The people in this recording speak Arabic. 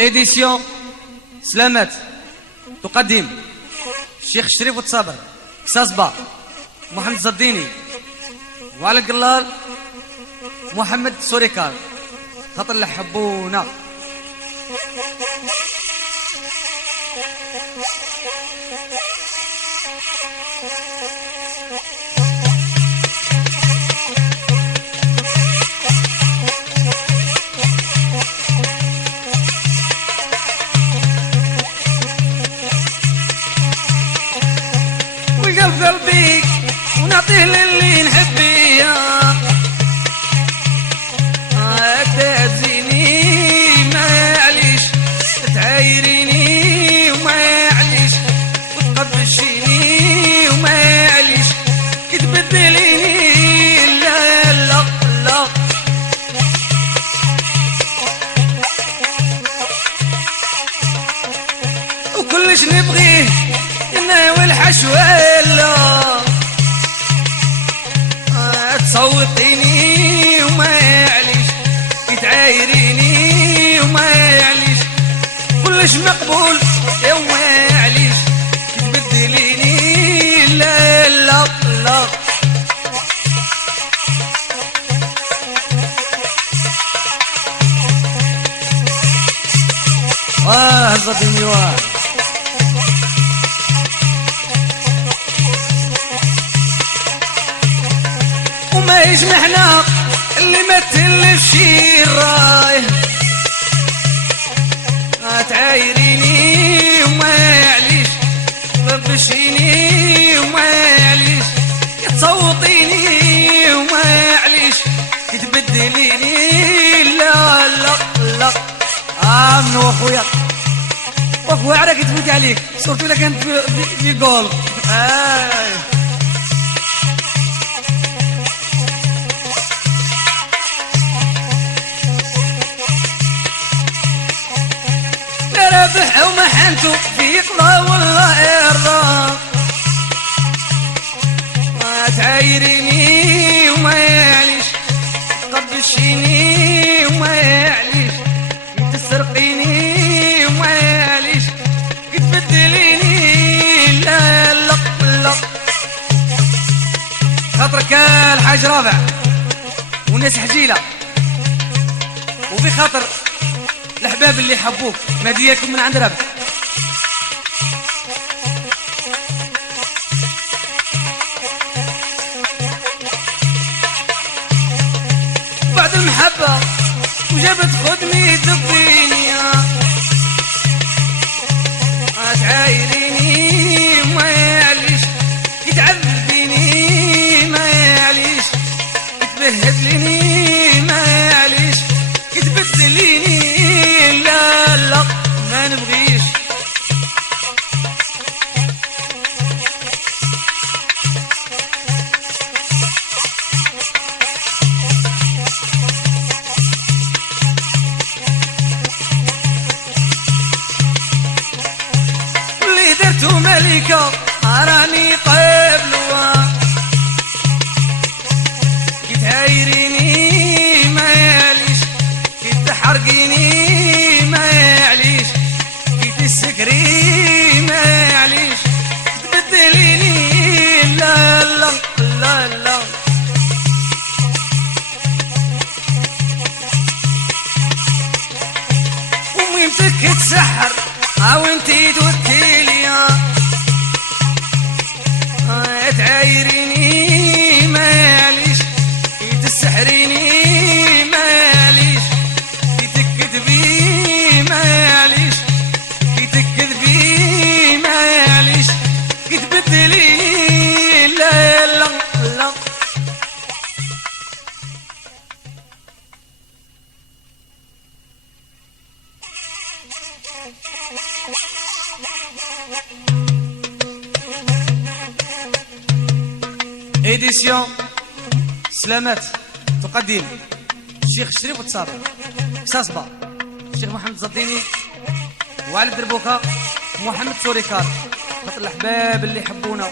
إديسيون سلامات تقدم الشيخ شريف وتصابر كساسبا محمد زديني وعلى القلال محمد سوريكار خاطر اللي حبونا. وقلب قلبي ونعطيه للي نحب اياه، تأذيني معليش، تعايريني ومعليش، وتقبشيني ومعليش، كتبدليني لا لا لا. وكلش نبغيه ناول حشوالة، تصوتيني ومعليش، تعايريني ومعليش، كلش مقبول يا معليش، تبدليني لا لا لا. زديني واحد وما يجمعنا اللي ما تلفش الرايه، تعايريني ومعليش، تبشيني ومعليش، تصوتيني ومعليش، تبدليني لا لا لا. عمو واخويا عراك تفوت عليك صورتو لك كانت في جول. رابح ومحنتو في قضا والله يرضى، تعايريني ومعليش، تقبشيني ومعليش، تسرقيني ومعليش، تبدليني لا لا لا. خاطرك الحاج رافع وناس حجيله، وفي خاطر الأحباب اللي يحبوك مهدياكم من عند ربك. بعد المحبة وجابت خدمي الدنيا، تعايريني معليش، تعذبيني معليش، تبهدليني معليش، تبدليني لا لا ما نبغيش. واللي درتو ملكة راني قابلوها، تعايريني معليش، تحرقيني معليش، تسكري معليش، تبدليني لا لا لا لا. وميمتك تسحر وانتي توكليا، تعايريني معليش، تسحريني معليش، تكذبي معليش، تكذبي معليش، تبدليني لا لا لا. إديسيون سلامات تقدم الشيخ شريف وتصابر كساسبا الشيخ محمد زديني وعلى الدربوكة محمد سوريكار خاطر الأحباب اللي يحبونا.